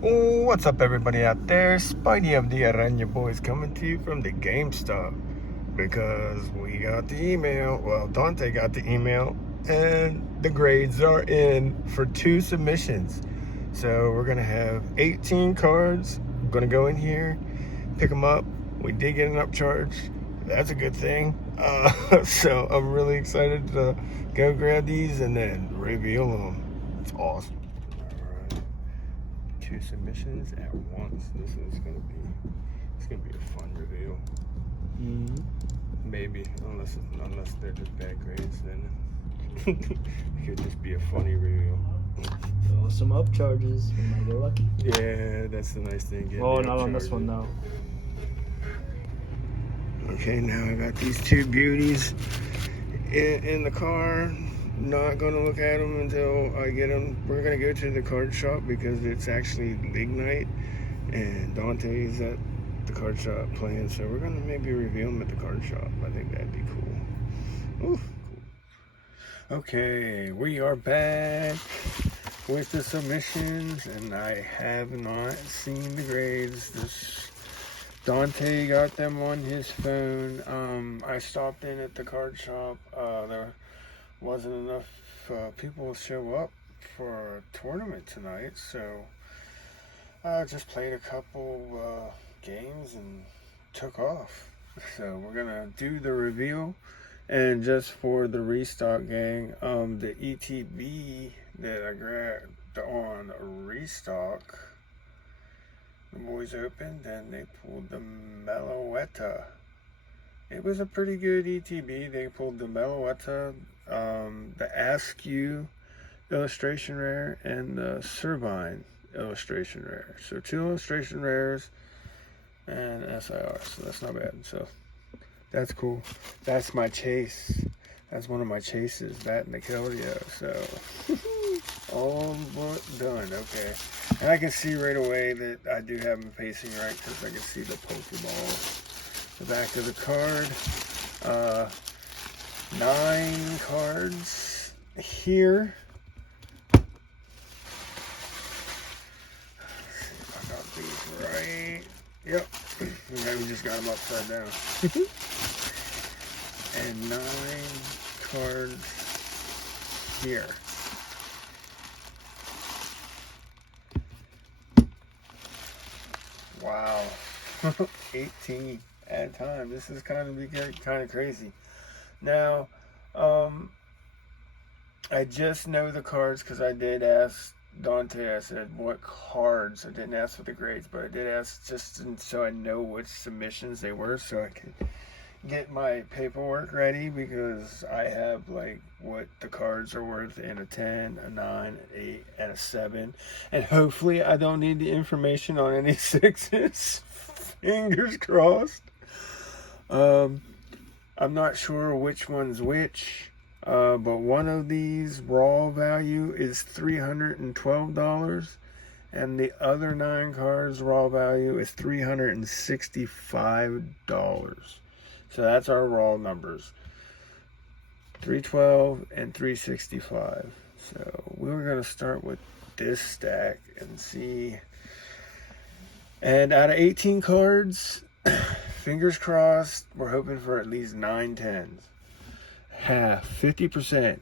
What's up, everybody out there? Spidey of the Aranya Boys coming to you from the GameStop because we got the email. Well, Dante got the email, and the grades are in for 2 submissions. So we're gonna have 18 cards. I'm gonna go in here, pick them up. We did get an upcharge. That's a good thing. So I'm really excited to go grab these and then reveal them. It's awesome. 2 submissions at once. This is gonna be a fun reveal. Maybe, unless they're just bad grades, then it could just be a funny reveal. Oh, some upcharges. We might get lucky. Yeah, that's the nice thing. Oh, not on this one though. Okay, now I got these 2 beauties in the car. Not gonna look at them until I get them. We're gonna go to the card shop because it's actually league night, and Dante's at the card shop playing. So we're gonna maybe reveal them at the card shop. I think that'd be cool. Ooh, cool. Okay, we are back with the submissions, and I have not seen the grades. Dante got them on his phone. I stopped in at the card shop. There wasn't enough people to show up for a tournament tonight, so I just played a couple games and took off. So we're gonna do the reveal, and just for the restock gang, the ETB that I grabbed on restock, the boys opened and they pulled the Meloetta. It was a pretty good ETB. They pulled the Meloetta, the Askew illustration rare, and the Servine illustration rare. So 2 illustration rares and SIR. So that's not bad. So that's cool. That's my chase. That's one of my chases. That and the Keldeo. So all but done. Okay. And I can see right away that I do have them facing right because I can see the Pokeball. The back of the card. 9 cards here. Let's see if I got these right. Yep. Okay, we just got them upside down. And 9 cards here. Wow. 18 at a time. This is kind of crazy. Now, I just know the cards because I did ask Dante. I said, what cards? I didn't ask for the grades, but I did ask just so I know which submissions they were, so I could get my paperwork ready, because I have like what the cards are worth in a 10, a 9, an 8, and a 7, and hopefully I don't need the information on any 6s. Fingers crossed. I'm not sure which one's which, but one of these raw value is $312, and the other 9 cards raw value is $365. So that's our raw numbers, 312 and 365. So we were going to start with this stack and see. And out of 18 cards, fingers crossed, we're hoping for at least 9 10s. Half, 50%.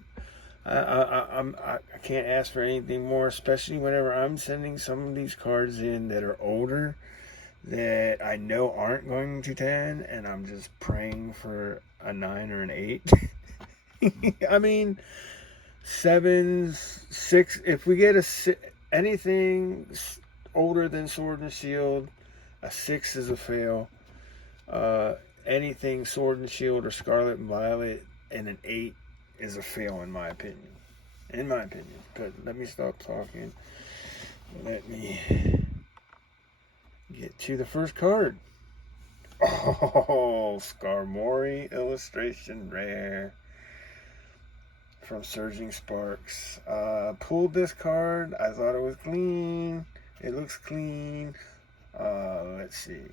I can't ask for anything more, especially whenever I'm sending some of these cards in that are older, that I know aren't going to 10, and I'm just praying for a 9 or an 8. I mean, 7s, 6. If we get anything older than Sword and Shield, a 6 is a fail. Anything Sword and Shield or Scarlet and Violet and an 8 is a fail, in my opinion. But let me stop talking. Let me get to the first card. Oh, Skarmory illustration rare from Surging Sparks. Pulled this card. I thought it was clean. It looks clean. Let's see.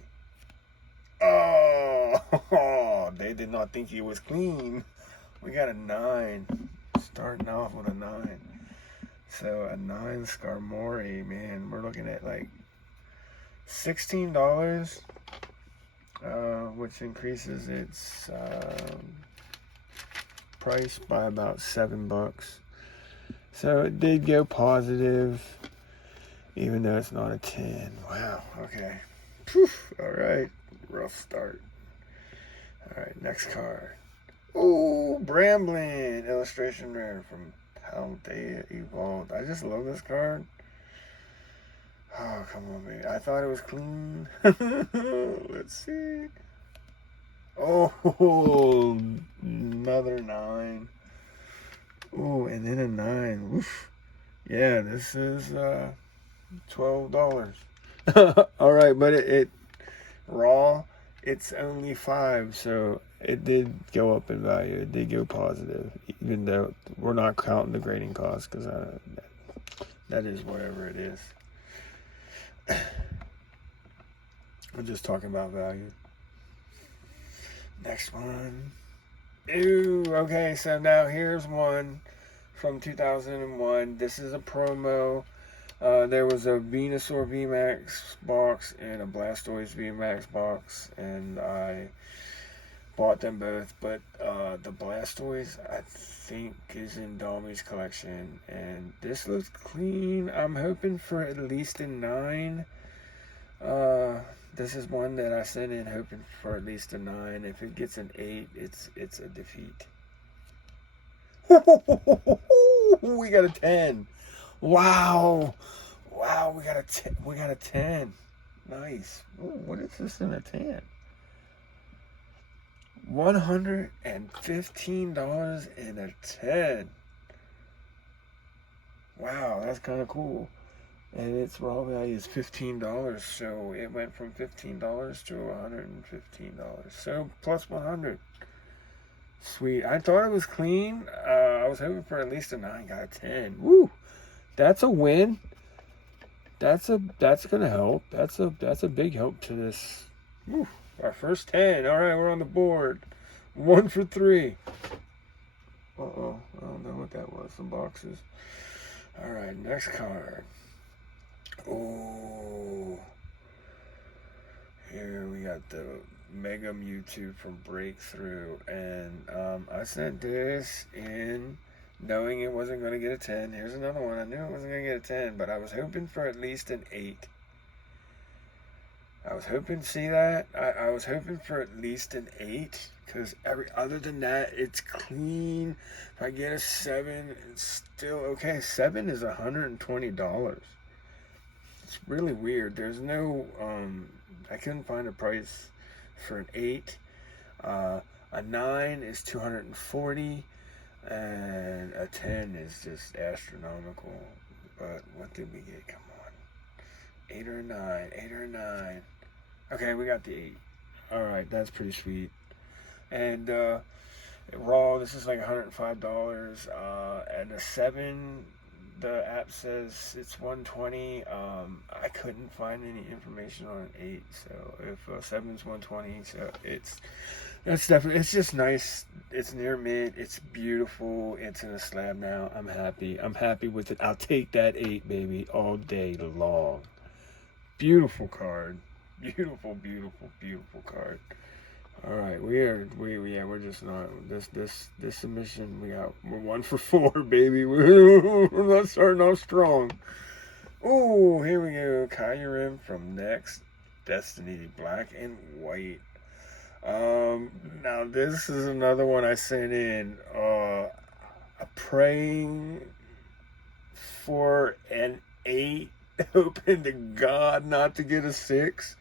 Oh, they did not think it was clean. We got a 9. Starting off with a 9. So a 9 Skarmory, man, we're looking at like $16, which increases its price by about $7. So it did go positive, even though it's not a 10. Wow, okay. Poof, all right, rough start. All right, next card. Ooh, Bramblin, illustration rare from Paldea Evolved. I just love this card. Oh, come on, baby. I thought it was clean. Let's see. Oh, another 9. Ooh, and then a 9. Oof. Yeah, this is $12. All right, but it raw, it's only 5, so it did go up in value. It did go positive, even though we're not counting the grading cost, because that is whatever it is. We're just talking about value. Next one. Ooh, okay, so now here's one from 2001. This is a promo. There was a Venusaur VMAX box and a Blastoise VMAX box, and I bought them both, but the Blastoise, I think, is in Dalmi's collection, and this looks clean. I'm hoping for at least a 9. This is one that I sent in hoping for at least a 9. If it gets an 8, it's a defeat. We got a 10. Wow. Wow, we got a 10. Nice. Ooh, what is this in a 10? $115 in a 10. Wow, that's kind of cool. And its raw value is $15, so it went from $15 to $115. So plus 100. Sweet. I thought it was clean. I was hoping for at least a 9. Got a 10. Woo! That's a win. That's gonna help. That's a big help to this. Woo. Our first 10. All right, we're on the board. 1 for 3. Uh-oh. I don't know what that was. Some boxes. All right, next card. Oh, here we got the Mega Mewtwo from Breakthrough, and I sent this in knowing it wasn't going to get a 10. Here's another one. I knew it wasn't going to get a 10, but I was hoping for at least an 8. I was hoping to see that. I was hoping for at least an 8, because other than that, it's clean. If I get a 7, it's still okay. 7 is $120. It's really weird. There's no, I couldn't find a price for an 8. A 9 is $240, and a 10 is just astronomical. But what did we get? Come on. 8 or 9. 8 or 9. Okay, we got the 8. All right, that's pretty sweet. And raw, this is like $105. And a 7, the app says it's $120. I couldn't find any information on an 8, so if 7's $120, so that's definitely, it's just nice. It's near mid. It's beautiful. It's in a slab now. I'm happy. I'm happy with it. I'll take that 8, baby, all day long. Beautiful card. Beautiful, beautiful, beautiful card. All right, we're just not this submission. We're 1 for 4, baby. We're not starting off strong. Oh, here we go. Kyurem from Next Destiny, Black and White. Now this is another one I sent in. Praying for an 8, hoping to God not to get a 6.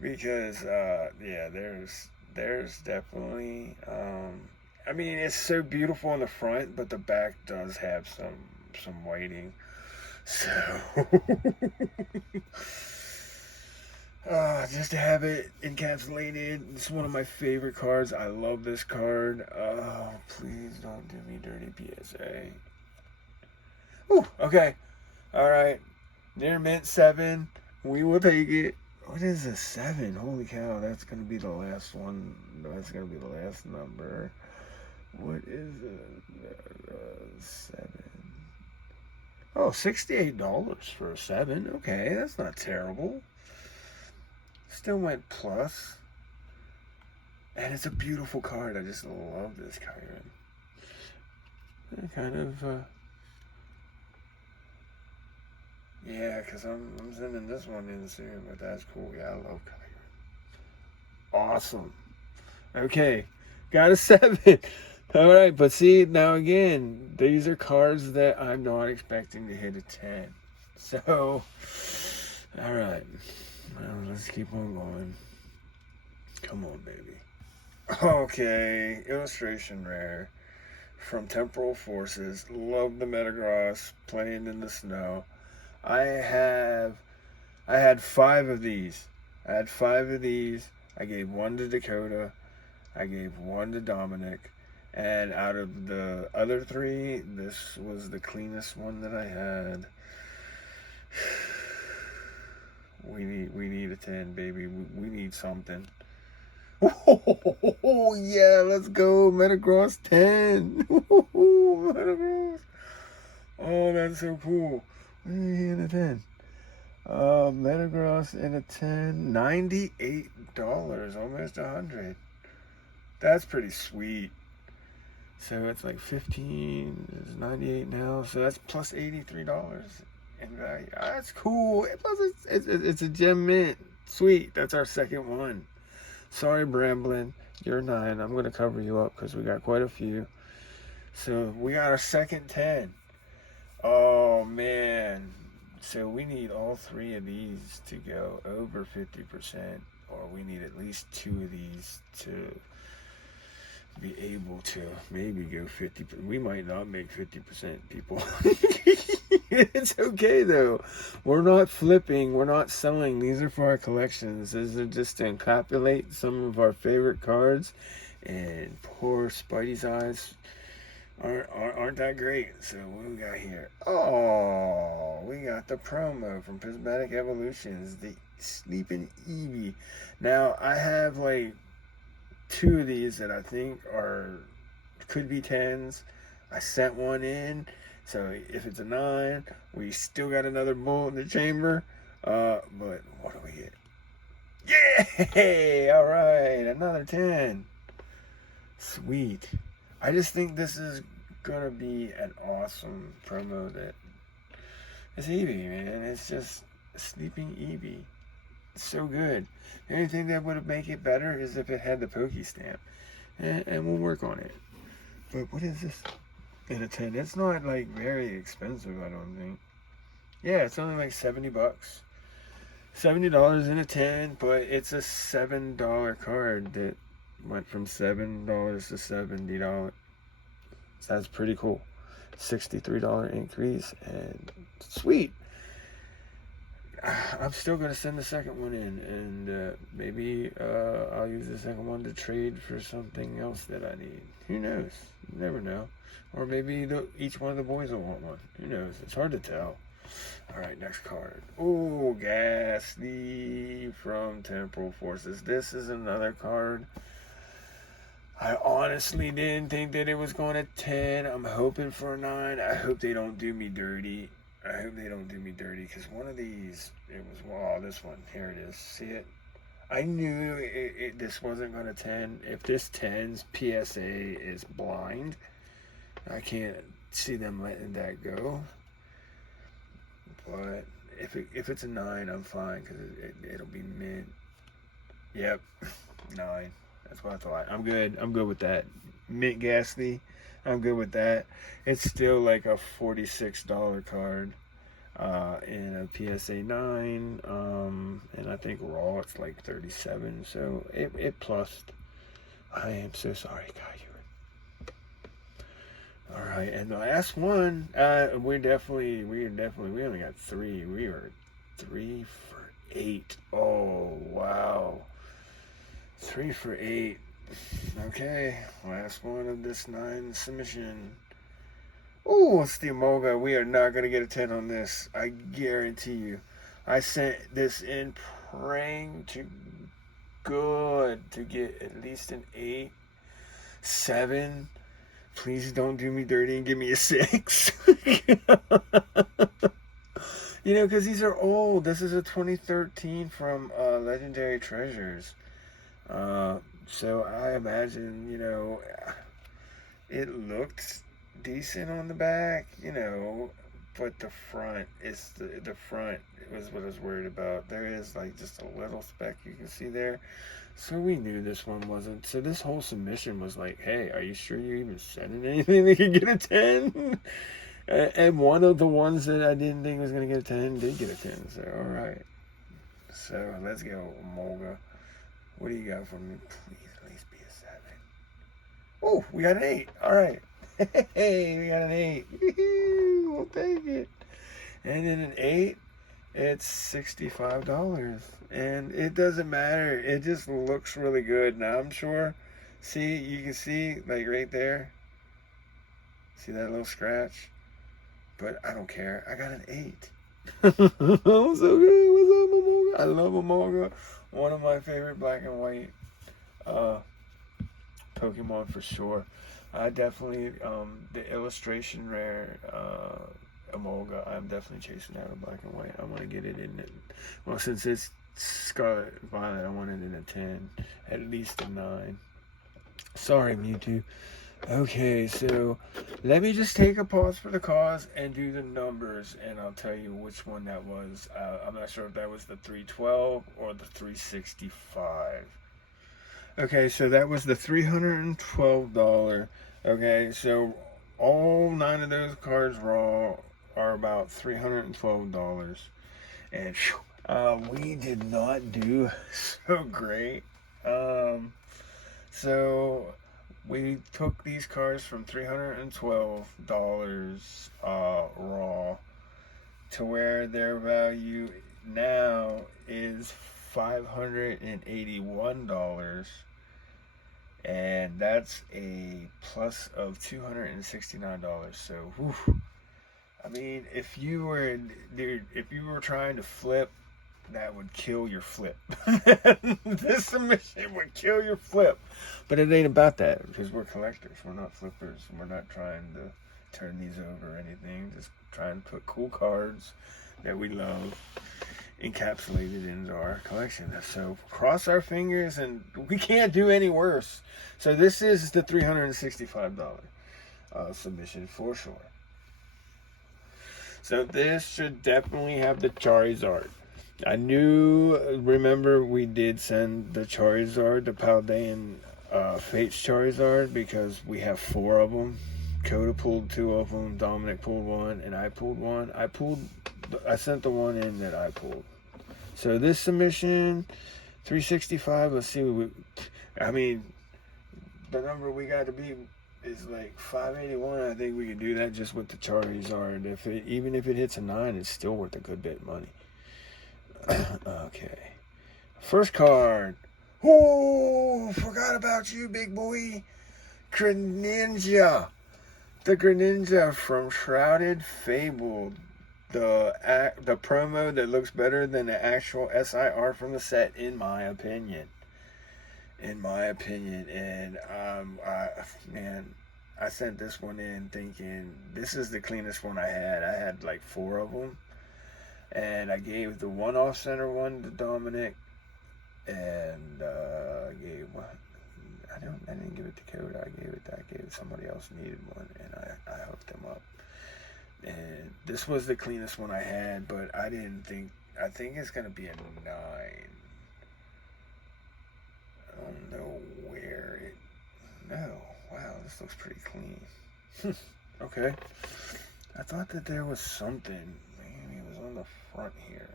Because yeah, there's definitely I mean, it's so beautiful on the front, but the back does have some whiting. So just to have it encapsulated, it's one of my favorite cards. I love this card. Oh, please don't do me dirty, PSA. Ooh, okay. All right. Near mint 7. We will take it. What is a 7? Holy cow, that's going to be the last one. That's going to be the last number. What is a 7? Oh, $68 for a 7. Okay, that's not terrible. Still went plus. And it's a beautiful card. I just love this Kyron. Kind of, yeah, because I'm sending this one in soon, but that's cool. Yeah, I love Kyron. Awesome. Okay, got a 7. All right, but see, now again, these are cards that I'm not expecting to hit a 10. So, all right. Well, let's keep on going. Come on, baby. Okay, illustration rare from Temporal Forces. Love the Metagross playing in the snow. I had 5 of these. I gave 1 to Dakota. I gave 1 to Dominic. And out of the other 3, this was the cleanest one that I had. We need a 10, baby. We need something. Oh, yeah, let's go. Metagross 10. Metagross. Oh, that's so cool. What are you in a 10? Metagross in a 10. $98. Almost 100. That's pretty sweet. So it's like 15. It's 98 now. So that's plus $83 in value. That's cool. Plus it's a gem mint. Sweet. That's our second one. Sorry, Bramblin. You're 9. I'm going to cover you up because we got quite a few. So we got our second 10. Oh, man. So we need all 3 of these to go over 50%. Or we need at least 2 of these to be able to maybe go 50%. We might not make 50%, people. It's okay, though. We're not flipping. We're not selling. These are for our collections. These are just to encapsulate some of our favorite cards. And poor Spidey's eyes aren't that great. So what do we got here? Oh, we got the promo from Prismatic Evolutions, the Sleeping Eevee. Now, I have like 2 of these that I think could be 10s. I sent 1 in. So if it's a 9, we still got another bullet in the chamber. But what do we get? Yay! All right, another 10. Sweet. I just think this is gonna be an awesome promo. That it's Eevee, man. It's just a sleeping Eevee. It's so good. The only thing that would make it better is if it had the Poké Stamp, and we'll work on it. But what is this? In a 10. It's not like very expensive, I don't think. Yeah, it's only like $70. $70 in a 10, but it's a $7 card that went from $7 to $70. So that's pretty cool. $63 increase, and sweet. I'm still going to send the second one in, and maybe I'll use the second one to trade for something else that I need. Who knows? You never know. Or maybe each one of the boys will want one. Who knows? It's hard to tell. All right, next card. Oh, Ghastly from Temporal Forces. This is another card. I honestly didn't think that it was going to 10. I'm hoping for a 9. I hope they don't do me dirty. Because one of these, it was, wow, this one. Here it is. See it? I knew this wasn't going to 10. If this 10's PSA is blind, I can't see them letting that go. But if it's a 9, I'm fine because it'll be mint. Yep, 9. That's what I thought. I'm good. I'm good with that. Mint Ghastly. I'm good with that. It's still like a $46 card in a PSA 9. And I think raw it's like 37. So it plussed. I am so sorry, Kyron. All right, and the last one, we only got 3. We are 3 for 8. Oh, wow. 3 for 8. Okay, last one of this 9 submission. Oh, it's the Amoga. We are not going to get a 10 on this. I guarantee you. I sent this in praying to God to get at least an 8, 7. please don't do me dirty and give me a 6. You know, because these are old. This is a 2013 from Legendary Treasures. So I imagine, you know, it looked decent on the back, you know, but the front is the front was what I was worried about. There is like just a little speck you can see there. So we knew this one wasn't. So this whole submission was like, hey, are you sure you're even sending anything that could get a 10? And one of the ones that I didn't think was going to get a 10 did get a 10. So, all right. So, let's go, Molga. What do you got for me? Please, at least be a 7. Oh, we got an 8. All right. Hey, we got an 8. We'll take it. And then an 8, it's $65. And it doesn't matter. It just looks really good. Now, I'm sure. See, you can see, like, right there. See that little scratch? But I don't care. I got an 8. I'm so good. What's up, Momoga? I love Momoga. One of my favorite black and white Pokemon for sure. I definitely, the illustration rare Emolga, I'm definitely chasing out of black and white. I want to get it in, well, since it's Scarlet Violet, I want it in a 10. At least a 9. Sorry, Mewtwo. Okay, so let me just take a pause for the cause and do the numbers, and I'll tell you which one that was. I'm not sure if that was the 312 or the 365. Okay, so that was the $312. Okay, so all 9 of those cards raw are about $312. And we did not do so great. So we took these cards from $312 raw to where their value now is $581, and that's a plus of $269. So, whew, I mean, if you were trying to flip, that would kill your flip. This submission would kill your flip. But it ain't about that, because we're collectors. We're not flippers. We're not trying to turn these over or anything. Just trying to put cool cards that we love encapsulated into our collection. So cross our fingers, and we can't do any worse. So this is the $365 submission for sure. So this should definitely have the Charizard. I remember we did send the Charizard, the Paldean Fates Charizard, because we have 4 of them. Coda pulled 2 of them, Dominic pulled 1, and I pulled 1. I sent the one in that I pulled. So this submission, 365, let's see, I mean, the number we got to be is like 581. I think we could do that just with the Charizard. Even if it hits a 9, it's still worth a good bit of money. Okay. First card. Oh, forgot about you, big boy. Greninja. The Greninja from Shrouded Fable. The promo that looks better than the actual SIR from the set, in my opinion. And I sent this one in thinking this is the cleanest one I had. I had like 4 of them. And I gave the one off center one to Dominic, and I didn't give it to Coda. I gave it somebody else needed one, and I hooked them up. And this was the cleanest one I had, but I think it's gonna be a 9. I don't know where it. No, wow, this looks pretty clean. Okay, I thought that there was something. Maybe it was on the front here.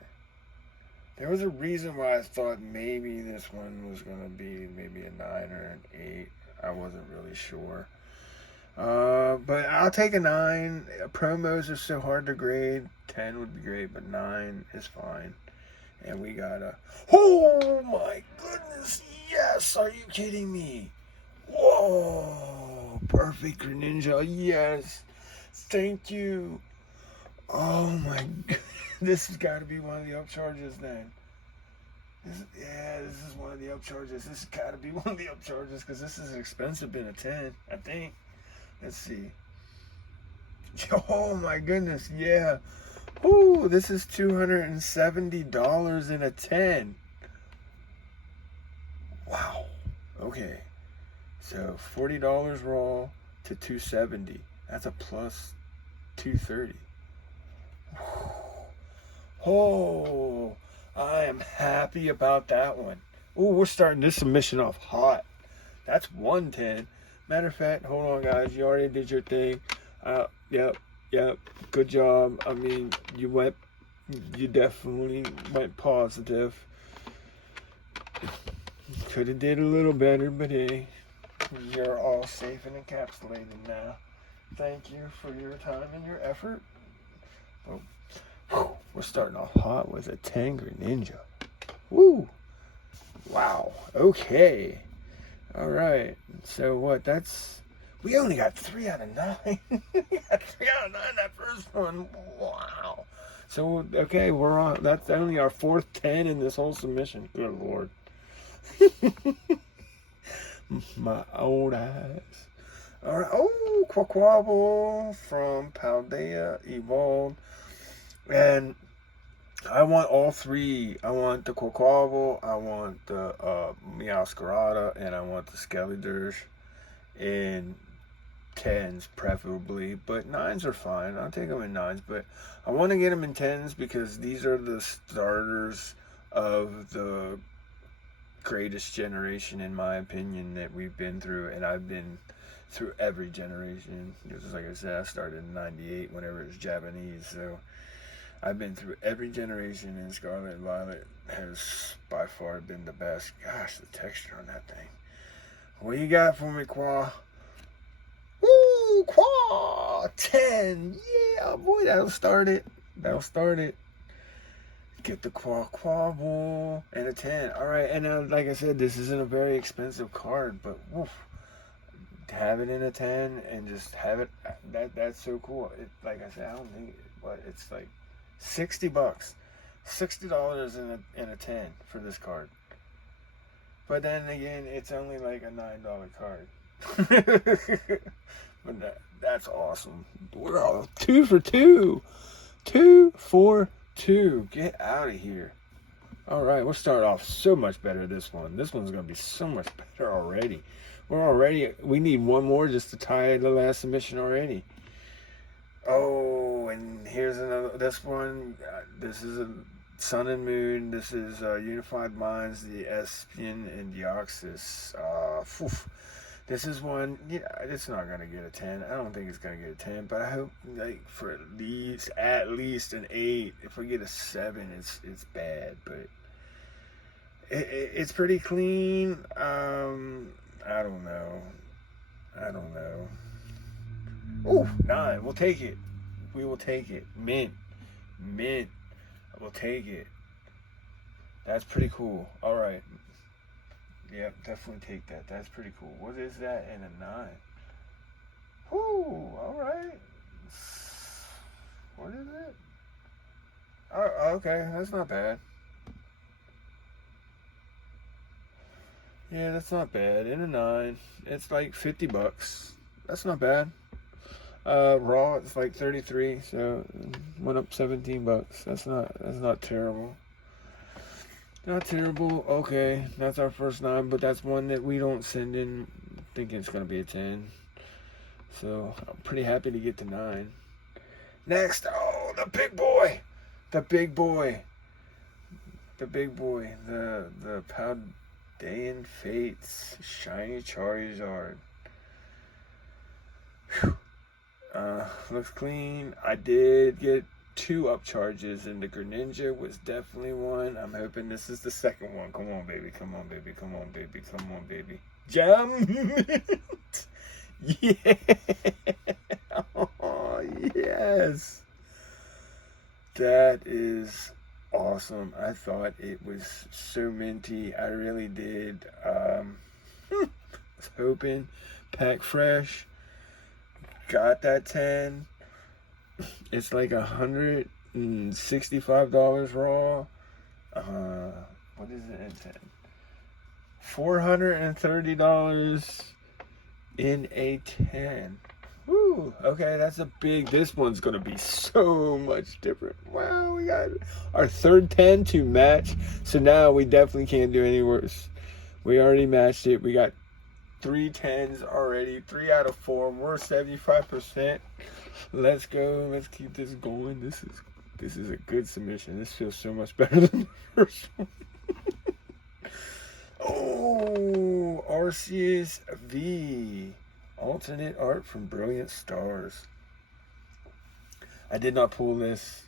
There was a reason why I thought maybe this one was going to be maybe a 9 or an 8. I wasn't really sure. But I'll take a 9. Promos are so hard to grade. 10 would be great, but 9 is fine. And we got a... Oh my goodness! Yes! Are you kidding me? Whoa! Perfect Greninja. Yes! Thank you. Oh my god. This has got to be one of the upcharges then. This is one of the upcharges. This has got to be one of the upcharges, because this is expensive in a 10, I think. Let's see. Oh my goodness, yeah. Ooh, this is $270 in a 10. Wow. Okay. So $40 raw to $270. That's a plus $230. Oh, I am happy about that one. Oh, we're starting this submission off hot. That's 110. Matter of fact, hold on, guys. You already did your thing. Yep. Good job. I mean, you definitely went positive. Could have did a little better, but hey, you're all safe and encapsulated now. Thank you for your time and your effort. Oh, we're starting off hot with a 10 Greninja. Woo! Wow. Okay. All right. So what? We only got 3 out of 9. We got 3 out of 9 that first one. Wow. So okay, we're on. That's only our 4th 10 in this whole submission. Good Lord. My old eyes. All right. Oh, Quaquable from Paldea Evolved. And I want all 3. I want the Quaquable, I want the Meowscarada, and I want the Skeledirge in 10s preferably. But 9s are fine. I'll take them in 9s. But I want to get them in 10s because these are the starters of the greatest generation, in my opinion, that we've been through. And I've been through every generation. Just like I said, I started in 98 whenever it was Japanese. So I've been through every generation, and Scarlet and Violet has by far been the best. Gosh, the texture on that thing. What you got for me, Qua? Woo, Qua! 10! Yeah, boy, that'll start it. Get the Quaquable and a 10. Alright, and like I said, this isn't a very expensive card, but woof. Have it in a 10 and just have it. That's so cool. Like I said, I don't think it's like $60, $60 in a 10 for this card. But then again, it's only like a $9 card. But that's awesome. We're all 2 for 2. 2 for 2. Get out of here. All right, we'll start off so much better this one. This one's gonna be so much better already. We need one more just to tie the last submission already. Oh, and here's another. This one. This is a Sun and Moon. This is Unified Minds, the Espion and Deoxys. This is one. Yeah, it's not gonna get a 10. I don't think it's gonna get a 10. But I hope like for at least an 8. If we get a 7, it's bad. But it's pretty clean. I don't know. Oh, 9. We'll take it. We will take it. Mint. We'll take it. That's pretty cool. All right. Yep, definitely take that. That's pretty cool. What is that in a 9? Ooh, all right. What is it? Oh, okay, that's not bad. Yeah, that's not bad. In a 9, it's like $50. That's not bad. Raw, it's like 33, so went up $17. That's not terrible. Not terrible. Okay, that's our first 9, but that's one that we don't send in thinking it's gonna be a 10. So I'm pretty happy to get to 9. Next, the big boy, the Paldean Fates shiny Charizard. Whew. Looks clean. I did get 2 upcharges, and the Greninja was definitely one. I'm hoping this is the second one. Come on, baby. Jump! Yeah! Oh, yes! That is awesome. I thought it was so minty. I really did. Was hoping. Pack fresh. Got that 10. It's like $165 raw. What is it in 10? $430 in a 10. Woo, okay, that's a big, this one's gonna be so much different. Wow, we got our third 10 to match. So now we definitely can't do any worse. We already matched it. We got 3 10s already, 3 out of 4. We're 75%. Let's go. Let's keep this going. This is a good submission. This feels so much better than the first one. Oh, Arceus V. Alternate art from Brilliant Stars. I did not pull this.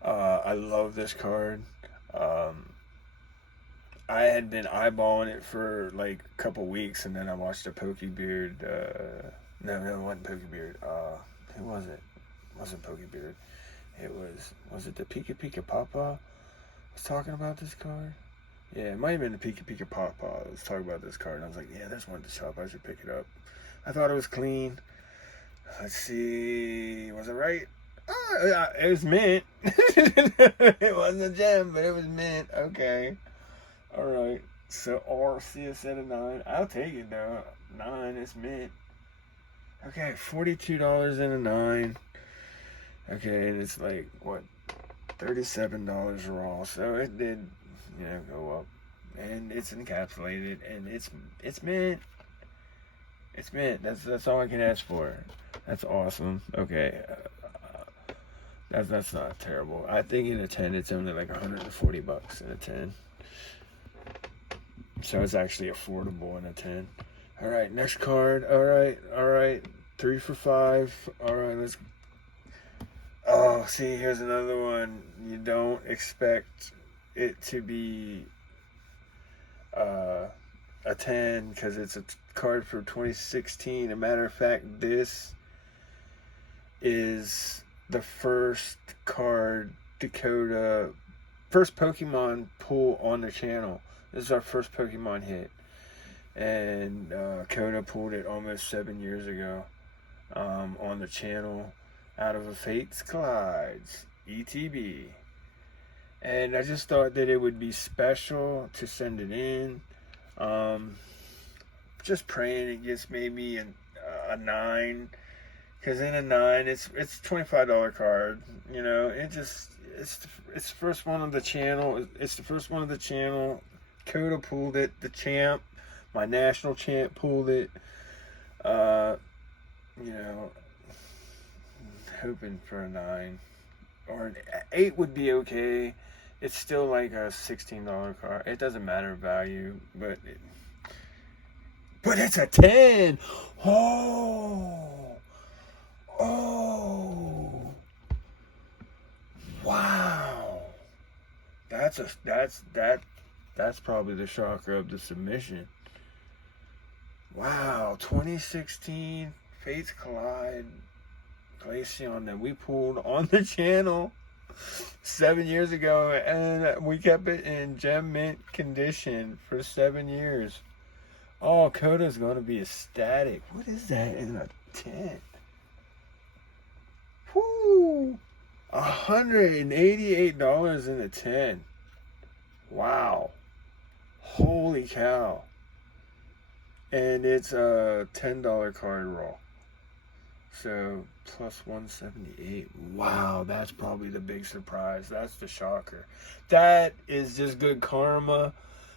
I love this card. I had been eyeballing it for like a couple weeks, and then I watched a Pokebeard. No, it wasn't Pokebeard. Who was it? It wasn't Pokebeard. It was it the Pika Pika Papa was talking about this card? Yeah, it might have been the Pika Pika Papa that was talking about this card. And I was like, yeah, there's one at the shop. I should pick it up. I thought it was clean. Let's see. Was it right? Oh, it was mint. It wasn't a gem, but it was mint. Okay. All right. So Arceus at a 9. I'll take it though. 9 is mint. Okay, $42 and a 9. Okay, and it's like what, $37 raw. So it did, go up. And it's encapsulated, and it's mint. It's mint. That's all I can ask for. That's awesome. Okay. That's not terrible. I think in a 10 it's only like $140 in a 10. So it's actually affordable in a 10. All right, next card. All right. 3 for 5. All right, let's. Oh, see, here's another one. You don't expect it to be a 10 because it's a card for 2016. As a matter of fact, this is the first card first Pokemon pull on the channel. This is our first Pokemon hit. And Coda pulled it almost 7 years ago on the channel out of a Fates Collides ETB. And I just thought that it would be special to send it in. Just praying it gets maybe a 9. Because in a 9, it's $25 card. It's the first one on the channel. It's the first one on the channel. Coda pulled it. The champ, my national champ, pulled it. Hoping for a 9 or an 8 would be okay. It's still like a $16 card. It doesn't matter value, but it's a 10. Oh, wow. That's probably the shocker of the submission. Wow, 2016 Fates Collide Glaceon that we pulled on the channel 7 years ago, and we kept it in gem mint condition for 7 years. Oh, Coda's gonna be ecstatic. What is that in a 10? Whoo! $188 in a 10. Wow. Holy cow. And it's a $10 card raw. So plus 178. Wow, that's probably the big surprise. That's the shocker. That is just good karma.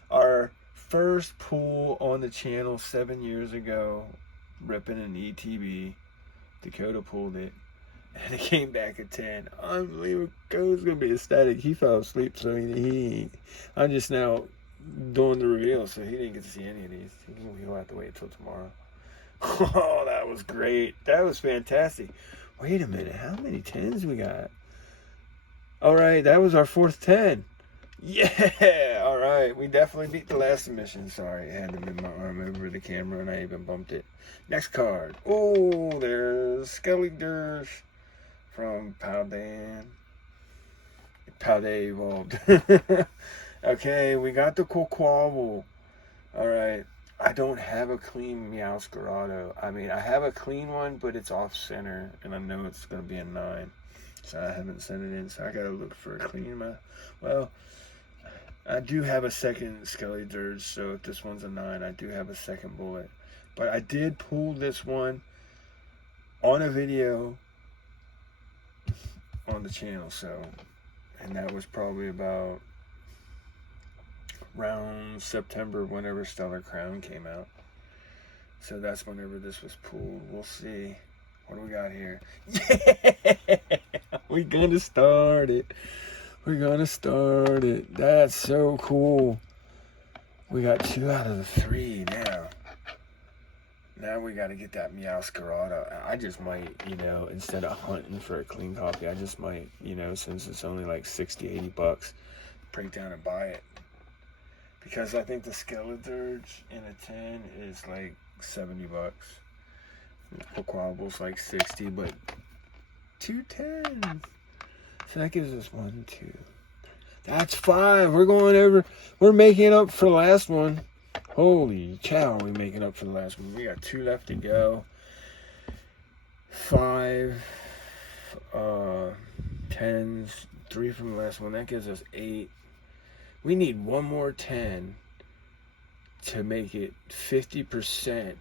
Our first pull on the channel 7 years ago, ripping an ETB. Dakota pulled it, and it came back at 10. Unbelievable. Coda's gonna be ecstatic. He fell asleep, so I'm just now doing the reveal, so he didn't get to see any of these. He'll have to wait until tomorrow. Oh, that was great. That was fantastic. Wait a minute. How many 10s we got? All right, that was our fourth 10. Yeah. All right. We definitely beat the last submission. Sorry, I had to move my arm over the camera and I even bumped it. Next card. Oh, there's Skelly Dirge from Paldean. Palde evolved. Okay, we got the Quaquaval. All right. I don't have a clean Meowscarado. I mean, I have a clean one, but it's off center, and I know it's going to be a 9. So I haven't sent it in, so I got to look for a clean. Well, I do have a second Skelly Dirge, so if this one's a 9, I do have a second bullet. But I did pull this one on a video on the channel. So, and that was probably about around September, whenever Stellar Crown came out. So that's whenever this was pulled. We'll see. What do we got here? Yeah! We're gonna start it. We're gonna start it. That's so cool. We got 2 out of the 3 now. Now we gotta get that Meowscarada. I just might, instead of hunting for a clean copy, I just might, since it's only like 60, 80 bucks, break down and buy it. Because I think the Skeleturge in a 10 is like 70 bucks. Quabble's like 60, but 2 10s. So that gives us 1, 2. That's 5. We're going over. We're making up for the last one. Holy cow, we're making up for the last one. We got 2 left to go. 5 10s, 3 from the last one. That gives us 8. We need 1 more 10 to make it 50%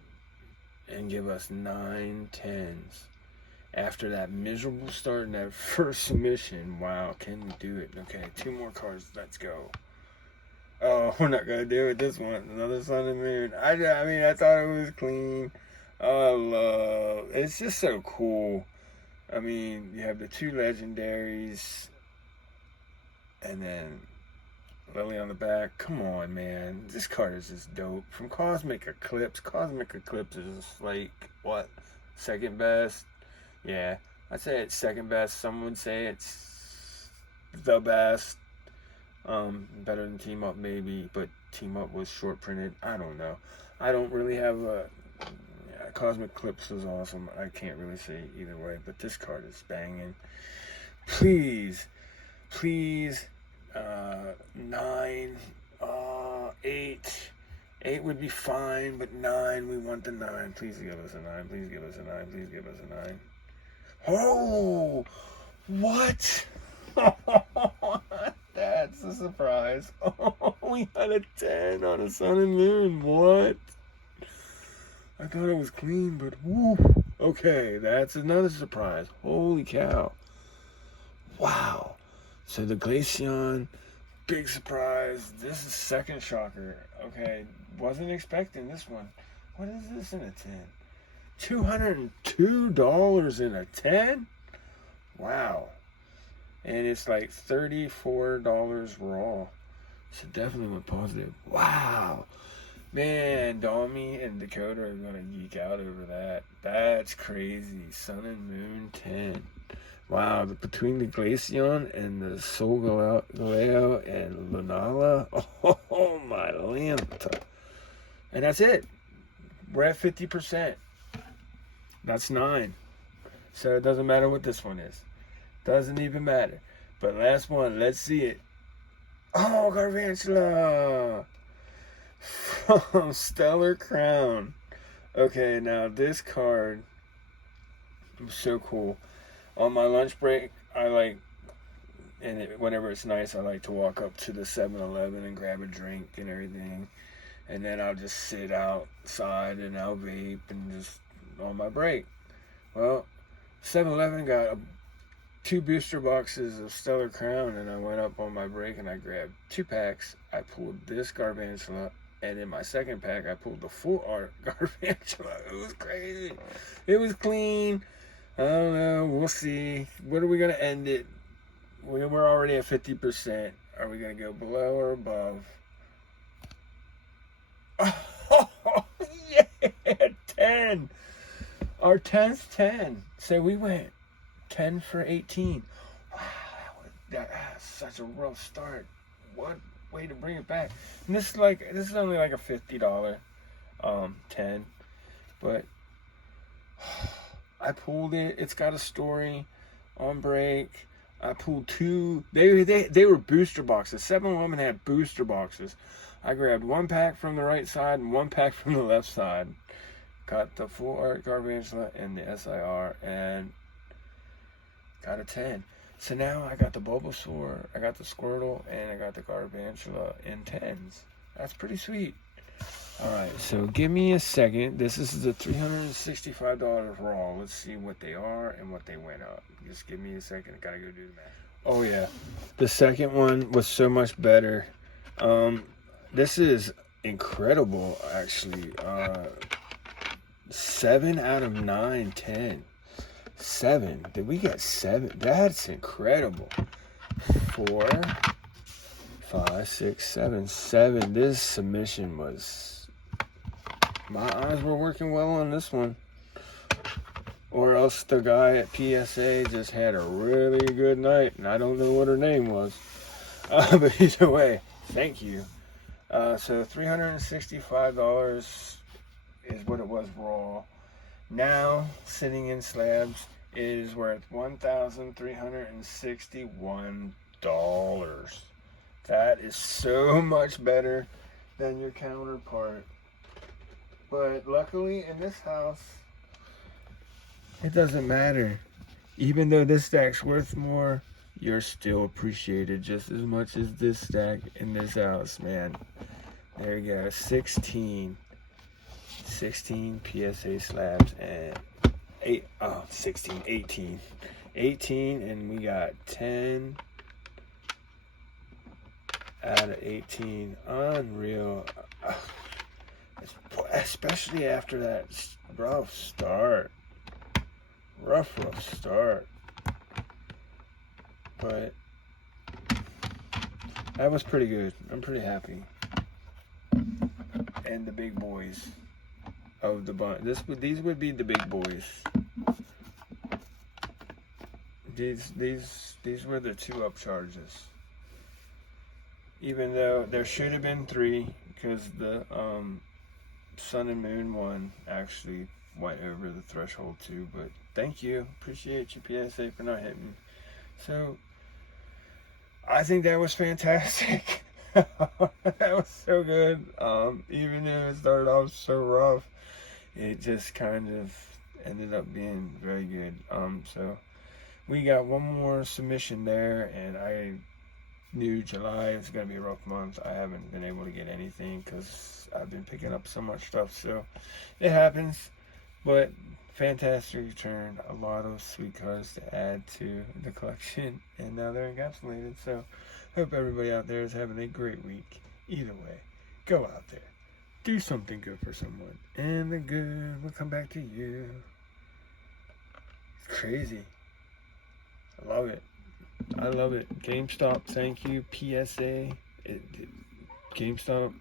and give us 9 10s. After that miserable start in that first submission. Wow, can we do it? Okay, 2 more cards. Let's go. Oh, we're not going to do it this one. Another Sun and Moon. I mean, I thought it was clean. Oh, it's just so cool. I mean, you have the 2 legendaries. And then Lily on the back. Come on, man. This card is just dope. From Cosmic Eclipse. Cosmic Eclipse is like, what? Second best? Yeah. I'd say it's second best. Some would say it's the best. Better than Team Up maybe, but Team Up was short printed. I don't know. I don't really have Cosmic Eclipse was awesome. I can't really say either way, but this card is banging. Please, 9, 8. 8 would be fine, but 9, we want the 9. Please give us a 9. Please give us a 9. Please give us a 9. Oh, what? That's a surprise. Oh, we had a 10 on a Sun and Moon. What? I thought it was clean, but woo. Okay, that's another surprise. Holy cow. Wow. So the Glaceon, big surprise. This is second shocker. Okay, wasn't expecting this one. What is this in a 10? $202 in a 10? Wow. And it's like $34 raw. So definitely went positive. Wow. Man, Domi and Dakota are going to geek out over that. That's crazy. Sun and Moon 10. Wow. Between the Glaceon and the Solgaleo and Lunala. Oh, my Lanta. And that's it. We're at 50%. That's 9. So it doesn't matter what this one is. Doesn't even matter. But last one, let's see it. Oh, Garvantula from Stellar Crown. Okay, now this card was so cool. On my lunch break, whenever it's nice, I like to walk up to the 7-Eleven and grab a drink and everything. And then I'll just sit outside and I'll vape and just on my break. Well, 7-Eleven got 2 booster boxes of Stellar Crown, and I went up on my break and I grabbed 2 packs. I pulled this Garvantula, and in my second pack I pulled the full art Garvantula. It was crazy. It was clean. I don't know. We'll see. What are we gonna end it? We're already at 50%. Are we gonna go below or above? Oh, yeah, 10. Our 10th 10. So we went 10 for 18. Wow, that's such a rough start. What way to bring it back? And this is only like a $50 10, but I pulled it. It's got a story on break. I pulled 2. They were booster boxes. 7-Eleven had booster boxes. I grabbed 1 pack from the right side and 1 pack from the left side. Got the full art Garvantula and the SIR and got a 10. So now I got the Bulbasaur, I got the Squirtle, and I got the Garvantula in 10s. That's pretty sweet. Alright, so give me a second. This is the $365 raw. Let's see what they are and what they went up. Just give me a second. I gotta go do the math. Oh yeah. The second one was so much better. This is incredible actually. 7 out of 9, 10. 7. Did we get 7? That's incredible. 4, 5, 6, 7. 7. This submission was... My eyes were working well on this one. Or else the guy at PSA just had a really good night. And I don't know what her name was. But either way, thank you. So $365 is what it was raw. Now, sitting in slabs is worth $1,361. That is so much better than your counterpart. But luckily in this house, it doesn't matter. Even though this stack's worth more, you're still appreciated just as much as this stack in this house, man. There you go, 16 PSA slabs and 18, and we got 10 out of 18. Unreal. Especially after that rough start. Rough start. But that was pretty good. I'm pretty happy. And the big boys of the bunch. These would be the big boys. These were the 2 upcharges. Even though there should have been 3, because the Sun and Moon one actually went over the threshold too. But thank you, appreciate you PSA for not hitting. So I think that was fantastic. That was so good. Even though it started off so rough, it just kind of ended up being very good. So we got one more submission there, and I knew July was going to be a rough month. I haven't been able to get anything because I've been picking up so much stuff, so it happens. But fantastic return, a lot of sweet cards to add to the collection, and now they're encapsulated. So hope everybody out there is having a great week. Either way, go out there, do something good for someone, and the good will come back to you. It's crazy. I love it. I love it. GameStop, thank you. PSA, GameStop,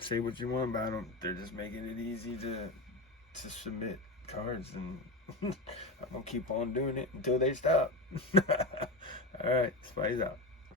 say what you want about them. They're just making it easy to submit cards, and I'm gonna keep on doing it until they stop. All right, Spice out.